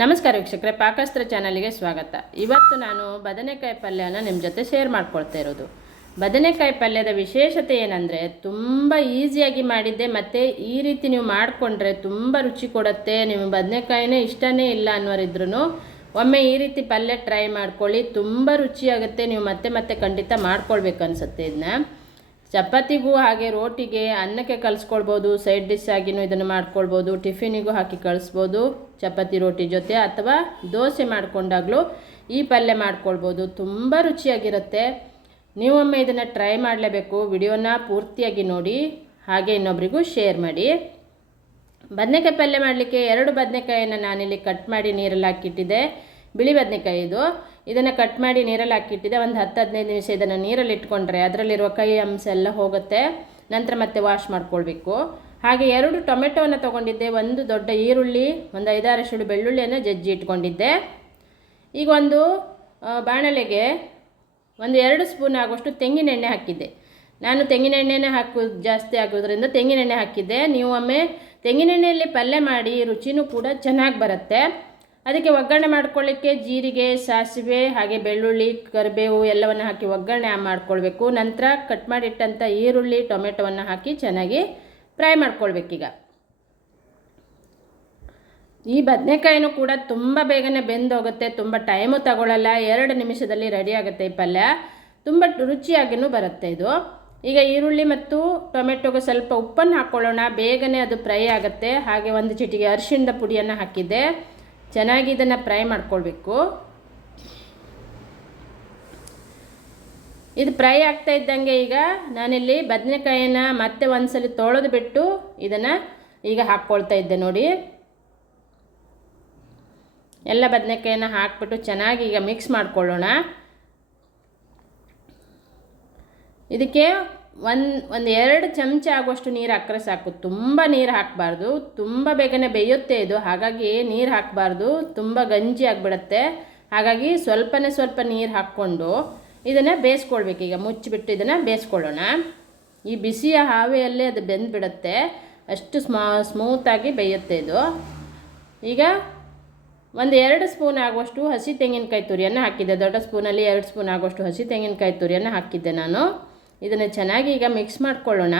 ನಮಸ್ಕಾರ ವೀಕ್ಷಕರೇ, ಪಾಕಸ್ತ್ರ ಚಾನಲ್ಗೆ ಸ್ವಾಗತ. ಇವತ್ತು ನಾನು ಬದನೆಕಾಯಿ ಪಲ್ಯನ ನಿಮ್ಮ ಜೊತೆ ಶೇರ್ ಮಾಡ್ಕೊಳ್ತಾ ಇರೋದು. ಬದನೆಕಾಯಿ ಪಲ್ಯದ ವಿಶೇಷತೆ ಏನಂದರೆ ತುಂಬ ಈಸಿಯಾಗಿ ಮಾಡಿದ್ದೆ, ಮತ್ತು ಈ ರೀತಿ ನೀವು ಮಾಡಿಕೊಂಡ್ರೆ ತುಂಬ ರುಚಿ ಕೊಡುತ್ತೆ. ನೀವು ಬದನೆಕಾಯಿನೇ ಇಷ್ಟನೇ ಇಲ್ಲ ಅನ್ನೋರಿದ್ರೂ ಒಮ್ಮೆ ಈ ರೀತಿ ಪಲ್ಯ ಟ್ರೈ ಮಾಡ್ಕೊಳ್ಳಿ, ತುಂಬ ರುಚಿಯಾಗುತ್ತೆ. ನೀವು ಮತ್ತೆ ಮತ್ತೆ ಖಂಡಿತ ಮಾಡ್ಕೊಳ್ಬೇಕು ಅನಿಸುತ್ತೆ. ಇದನ್ನ ಚಪಾತಿಗೂ ಹಾಗೆ ರೋಟಿಗೆ ಅನ್ನಕ್ಕೆ ಕಲಿಸ್ಕೊಳ್ಬೋದು, ಸೈಡ್ ಡಿಶ್ ಆಗಿನೂ ಇದನ್ನು ಮಾಡ್ಕೊಳ್ಬೋದು, ಟಿಫಿನಿಗೂ ಹಾಕಿ ಕಳಿಸ್ಬೋದು ಚಪಾತಿ ರೋಟಿ ಜೊತೆ, ಅಥವಾ ದೋಸೆ ಮಾಡಿಕೊಂಡಾಗಲೂ ಈ ಪಲ್ಯ ಮಾಡ್ಕೊಳ್ಬೋದು. ತುಂಬ ರುಚಿಯಾಗಿರುತ್ತೆ. ನೀವೊಮ್ಮೆ ಇದನ್ನು ಟ್ರೈ ಮಾಡಲೇಬೇಕು. ವಿಡಿಯೋನ ಪೂರ್ತಿಯಾಗಿ ನೋಡಿ, ಹಾಗೆ ಇನ್ನೊಬ್ರಿಗೂ ಶೇರ್ ಮಾಡಿ. ಬದನೆಕಾಯಿ ಪಲ್ಯ ಮಾಡಲಿಕ್ಕೆ 2 ಬದನೆಕಾಯಿಯನ್ನು ನಾನಿಲ್ಲಿ ಕಟ್ ಮಾಡಿ ನೀರಲ್ಲಿ ಹಾಕಿಟ್ಟಿದ್ದೆ. ಬಿಳಿ ಬದನೆಕಾಯಿ ಇದನ್ನು ಕಟ್ ಮಾಡಿ ನೀರಲ್ಲಿ ಹಾಕಿಟ್ಟಿದ್ದೆ. ಒಂದು 10-15 ನಿಮಿಷ ಇದನ್ನು ನೀರಲ್ಲಿ ಇಟ್ಕೊಂಡ್ರೆ ಅದರಲ್ಲಿರುವ ಕೈ ಅಂಶ ಎಲ್ಲ ಹೋಗುತ್ತೆ. ನಂತರ ಮತ್ತೆ ವಾಶ್ ಮಾಡ್ಕೊಳ್ಬೇಕು. ಹಾಗೆ 2 ಟೊಮೆಟೊವನ್ನು ತೊಗೊಂಡಿದ್ದೆ, 1 ದೊಡ್ಡ ಈರುಳ್ಳಿ, ಒಂದು 5-6 ಎಸಳು ಬೆಳ್ಳುಳ್ಳಿಯನ್ನು ಜಜ್ಜಿ ಇಟ್ಕೊಂಡಿದ್ದೆ. ಈಗ ಒಂದು ಬಾಣಲೆಗೆ ಒಂದು 2 ಸ್ಪೂನ್ ಆಗುವಷ್ಟು ತೆಂಗಿನ ಎಣ್ಣೆ ಹಾಕಿದ್ದೆ. ನಾನು ತೆಂಗಿನ ಎಣ್ಣೆನೇ ಜಾಸ್ತಿ ಆಗೋದ್ರಿಂದ ತೆಂಗಿನ ಎಣ್ಣೆ ಹಾಕಿದ್ದೆ. ನೀವು ಒಮ್ಮೆ ತೆಂಗಿನ ಎಣ್ಣೆಯಲ್ಲಿ ಪಲ್ಯ ಮಾಡಿ ರುಚಿನೂ ಕೂಡ ಚೆನ್ನಾಗಿ ಬರುತ್ತೆ. ಅದಕ್ಕೆ ಒಗ್ಗರಣೆ ಮಾಡ್ಕೊಳ್ಳಿಕ್ಕೆ ಜೀರಿಗೆ, ಸಾಸಿವೆ, ಹಾಗೆ ಬೆಳ್ಳುಳ್ಳಿ, ಕರಿಬೇವು ಎಲ್ಲವನ್ನು ಹಾಕಿ ಒಗ್ಗರಣೆ ಮಾಡ್ಕೊಳ್ಬೇಕು. ನಂತರ ಕಟ್ ಮಾಡಿಟ್ಟಂಥ ಈರುಳ್ಳಿ, ಟೊಮೆಟೊವನ್ನು ಹಾಕಿ ಚೆನ್ನಾಗಿ ಫ್ರೈ ಮಾಡ್ಕೊಳ್ಬೇಕೀಗ. ಈ ಬದನೆಕಾಯಿನೂ ಕೂಡ ತುಂಬ ಬೇಗನೆ ಬೆಂದೋಗುತ್ತೆ, ತುಂಬ ಟೈಮು ತಗೊಳ್ಳಲ್ಲ. 2 ನಿಮಿಷದಲ್ಲಿ ರೆಡಿ ಆಗುತ್ತೆ ಈ ಪಲ್ಯ. ತುಂಬ ರುಚಿಯಾಗಿಯೂ ಬರುತ್ತೆ ಇದು. ಈಗ ಈರುಳ್ಳಿ ಮತ್ತು ಟೊಮೆಟೊಗೆ ಸ್ವಲ್ಪ ಉಪ್ಪನ್ನು ಹಾಕ್ಕೊಳ್ಳೋಣ, ಬೇಗನೆ ಅದು ಫ್ರೈ ಆಗುತ್ತೆ. ಹಾಗೆ 1 ಚಿಟಿಕೆ ಅರಿಶಿಣದ ಪುಡಿಯನ್ನು ಹಾಕಿದ್ದೆ. ಚೆನ್ನಾಗಿ ಇದನ್ನು ಫ್ರೈ ಮಾಡ್ಕೊಳ್ಬೇಕು. ಇದು ಫ್ರೈ ಆಗ್ತಾ ಇದ್ದಂಗೆ ಈಗ ನಾನಿಲ್ಲಿ ಬದನೆಕಾಯಿನ ಮತ್ತೆ ಒಂದ್ಸಲಿ ತೊಳೆದು ಬಿಟ್ಟು ಇದನ್ನು ಈಗ ಹಾಕ್ಕೊಳ್ತಾ ಇದ್ದೆ. ನೋಡಿ, ಎಲ್ಲ ಬದನೆಕಾಯಿನ ಹಾಕ್ಬಿಟ್ಟು ಚೆನ್ನಾಗಿ ಈಗ ಮಿಕ್ಸ್ ಮಾಡ್ಕೊಳ್ಳೋಣ. ಇದಕ್ಕೆ ಒಂದು 2 ಚಮಚ ಆಗುವಷ್ಟು ನೀರು ಹಾಕ್ರೆ ಸಾಕು. ತುಂಬ ನೀರು ಹಾಕಬಾರ್ದು, ತುಂಬ ಬೇಗನೆ ಬೇಯುತ್ತೆ ಇದು. ಹಾಗಾಗಿ ನೀರು ಹಾಕಬಾರ್ದು, ತುಂಬ ಗಂಜಿ ಆಗಿಬಿಡುತ್ತೆ. ಹಾಗಾಗಿ ಸ್ವಲ್ಪ ನೀರು ಹಾಕ್ಕೊಂಡು ಇದನ್ನು ಬೇಯಿಸ್ಕೊಳ್ಬೇಕು. ಈಗ ಮುಚ್ಚಿಬಿಟ್ಟು ಇದನ್ನು ಬೇಯಿಸ್ಕೊಳ್ಳೋಣ. ಈ ಬಿಸಿಯ ಹಾವೆಯಲ್ಲೇ ಅದು ಬೆಂದುಬಿಡುತ್ತೆ, ಅಷ್ಟು ಸ್ಮೂತಾಗಿ ಬೇಯುತ್ತೆ ಇದು. ಈಗ ಒಂದು 2 ಸ್ಪೂನ್ ಆಗುವಷ್ಟು ಹಸಿ ತೆಂಗಿನಕಾಯಿ ತುರಿಯನ್ನು ಹಾಕಿದ್ದೆ. ದೊಡ್ಡ ಸ್ಪೂನಲ್ಲಿ 2 ಸ್ಪೂನ್ ಆಗುವಷ್ಟು ಹಸಿ ತೆಂಗಿನಕಾಯಿ ತುರಿಯನ್ನು ಹಾಕಿದ್ದೆ ನಾನು. ಇದನ್ನು ಚೆನ್ನಾಗಿ ಈಗ ಮಿಕ್ಸ್ ಮಾಡ್ಕೊಳ್ಳೋಣ.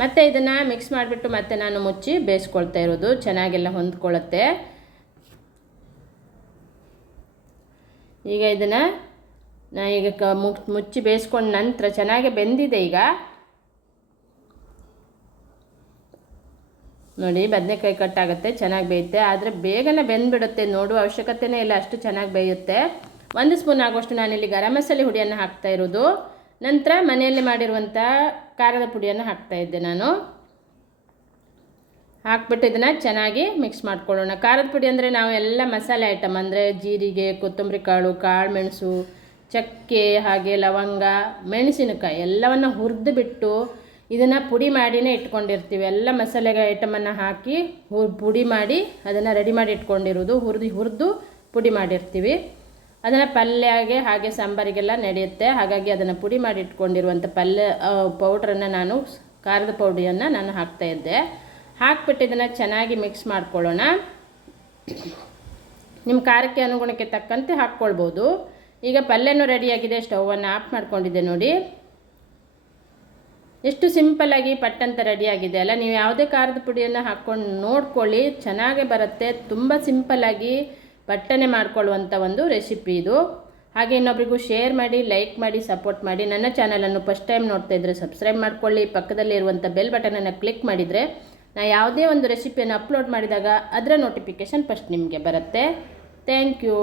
ಮತ್ತೆ ಇದನ್ನು ಮಿಕ್ಸ್ ಮಾಡಿಬಿಟ್ಟು ಮತ್ತೆ ನಾನು ಮುಚ್ಚಿ ಬೇಯಿಸ್ಕೊಳ್ತಾ ಇರೋದು. ಚೆನ್ನಾಗೆಲ್ಲ ಹೊಂದ್ಕೊಳ್ಳುತ್ತೆ. ಈಗ ಇದನ್ನು ಈಗ ಮುಚ್ಚಿ ಬೇಯಿಸ್ಕೊಂಡ ನಂತರ ಚೆನ್ನಾಗಿ ಬೆಂದಿದೆ. ಈಗ ನೋಡಿ, ಬದನೆಕಾಯಿ ಕಟ್ಟಾಗುತ್ತೆ, ಚೆನ್ನಾಗಿ ಬೇಯುತ್ತೆ. ಆದರೆ ಬೇಗನೆ ಬೆಂದುಬಿಡುತ್ತೆ, ನೋಡುವ ಅವಶ್ಯಕತೆಯೇ ಇಲ್ಲ, ಅಷ್ಟು ಚೆನ್ನಾಗಿ ಬೇಯುತ್ತೆ. 1 ಸ್ಪೂನ್ ಆಗುವಷ್ಟು ನಾನಿಲ್ಲಿ ಗರಂ ಮಸಾಲೆ ಹುಡಿಯನ್ನು ಹಾಕ್ತಾ ಇರೋದು. ನಂತರ ಮನೆಯಲ್ಲೇ ಮಾಡಿರುವಂಥ ಖಾರದ ಪುಡಿಯನ್ನು ಹಾಕ್ತಾ ಇದ್ದೆ ನಾನು. ಹಾಕ್ಬಿಟ್ಟು ಇದನ್ನು ಚೆನ್ನಾಗಿ ಮಿಕ್ಸ್ ಮಾಡ್ಕೊಳ್ಳೋಣ. ಖಾರದ ಪುಡಿ ಅಂದರೆ ನಾವು ಎಲ್ಲ ಮಸಾಲೆ ಐಟಮ್ ಅಂದರೆ ಜೀರಿಗೆ, ಕೊತ್ತಂಬರಿ ಕಾಳು, ಕಾಳು ಮೆಣಸು, ಚಕ್ಕೆ, ಹಾಗೆ ಲವಂಗ, ಮೆಣಸಿನಕಾಯಿ ಎಲ್ಲವನ್ನು ಹುರಿದು ಬಿಟ್ಟು ಇದನ್ನು ಪುಡಿ ಮಾಡಿನೇ ಇಟ್ಕೊಂಡಿರ್ತೀವಿ. ಎಲ್ಲ ಮಸಾಲೆ ಐಟಮನ್ನು ಹಾಕಿ ಪುಡಿ ಮಾಡಿ ಅದನ್ನು ರೆಡಿ ಮಾಡಿ ಇಟ್ಕೊಂಡಿರೋದು. ಹುರಿದು ಪುಡಿ ಮಾಡಿರ್ತೀವಿ. ಅದನ್ನು ಪಲ್ಯಗೆ ಹಾಗೆ ಸಾಂಬಾರಿಗೆಲ್ಲ ನಡೆಯುತ್ತೆ. ಹಾಗಾಗಿ ಅದನ್ನು ಪುಡಿ ಮಾಡಿ ಇಟ್ಕೊಂಡಿರುವಂಥ ಪೌಡ್ರನ್ನು ನಾನು ಖಾರದ ಪೌಡಿಯನ್ನು ನಾನು ಹಾಕ್ತಾಯಿದ್ದೆ. ಹಾಕ್ಬಿಟ್ಟು ಇದನ್ನು ಚೆನ್ನಾಗಿ ಮಿಕ್ಸ್ ಮಾಡ್ಕೊಳ್ಳೋಣ. ನಿಮ್ಮ ಖಾರಕ್ಕೆ ಅನುಗುಣಕ್ಕೆ ತಕ್ಕಂತೆ ಹಾಕ್ಕೊಳ್ಬೋದು. ಈಗ ಪಲ್ಯನೂ ರೆಡಿಯಾಗಿದೆ. ಸ್ಟವನ್ನು ಆಫ್ ಮಾಡ್ಕೊಂಡಿದ್ದೆ. ನೋಡಿ ಎಷ್ಟು ಸಿಂಪಲ್ಲಾಗಿ ಪಟ್ಟಂತ ರೆಡಿಯಾಗಿದೆ ಅಲ್ಲ. ನೀವು ಯಾವುದೇ ಖಾರದ ಪುಡಿಯನ್ನು ಹಾಕ್ಕೊಂಡು ನೋಡ್ಕೊಳ್ಳಿ, ಚೆನ್ನಾಗೇ ಬರುತ್ತೆ. ತುಂಬ ಸಿಂಪಲ್ಲಾಗಿ ಪಟ್ಟನೆ ಮಾಡಿಕೊಳ್ಳುವಂಥ ಒಂದು ರೆಸಿಪಿ ಇದು. ಹಾಗೆ ಇನ್ನೊಬ್ರಿಗೂ ಶೇರ್ ಮಾಡಿ, ಲೈಕ್ ಮಾಡಿ, ಸಪೋರ್ಟ್ ಮಾಡಿ. ನನ್ನ ಚಾನಲನ್ನು ಫಸ್ಟ್ ಟೈಮ್ ನೋಡ್ತಾ ಇದ್ದರೆ ಸಬ್ಸ್ಕ್ರೈಬ್ ಮಾಡ್ಕೊಳ್ಳಿ. ಪಕ್ಕದಲ್ಲಿ ಇರುವಂಥ ಬೆಲ್ ಬಟನನ್ನು ಕ್ಲಿಕ್ ಮಾಡಿದರೆ ನಾನು ಯಾವುದೇ ಒಂದು ರೆಸಿಪಿಯನ್ನು ಅಪ್ಲೋಡ್ ಮಾಡಿದಾಗ ಅದರ ನೋಟಿಫಿಕೇಷನ್ ಫಸ್ಟ್ ನಿಮಗೆ ಬರುತ್ತೆ. Thank you.